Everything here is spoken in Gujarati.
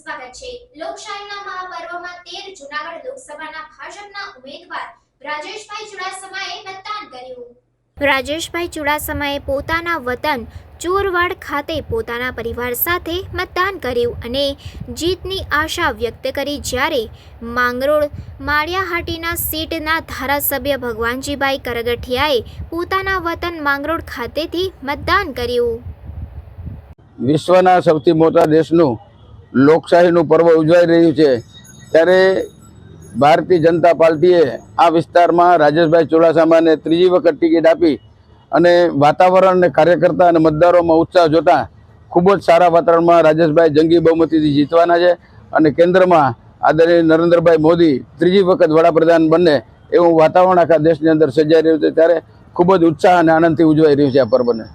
સ્વાગત છે। લોકશાહીના મહાપર્વમાં 13 જૂનાગઢ લોકસભાના ભાજપના ઉમેદવાર રાજેશભાઈ ચુડાસમાએ મતદાન કર્યું। રાજેશભાઈ ચુડાસમાએ પોતાના વતન ચોરવાડ ખાતે પોતાના પરિવાર સાથે મતદાન કર્યું અને જીતની આશા વ્યક્ત કરી। જ્યારે માંગરોળ માળિયાહાટીના સીટના ધારાસભ્ય ભગવાનજીભાઈ કરગઠિયાએ પોતાના વતન માંગરોળ ખાતેથી મતદાન કર્યું। વિશ્વના સૌથી મોટા દેશનું લોકશાહીનું પર્વ ઉજવાઈ રહ્યું છે ત્યારે ભારતીય જનતા પાર્ટીએ આ વિસ્તારમાં રાજેશભાઈ ચુડાસમાને ત્રીજી વખત ટિકિટ આપી અને વાતાવરણ અને કાર્યકર્તા અને મતદારોમાં ઉત્સાહ જોતા ખૂબ જ સારા વાતાવરણમાં રાજેશભાઈ જંગી બહુમતીથી જીતવાના છે અને કેન્દ્રમાં આદરણીય નરેન્દ્રભાઈ મોદી ત્રીજી વખત વડાપ્રધાન બને એવું વાતાવરણ આખા દેશની અંદર સર્જાઈ રહ્યું છે। ત્યારે ખૂબ જ ઉત્સાહ અને આનંદથી ઉજવાઈ રહ્યું છે આ પર્વને।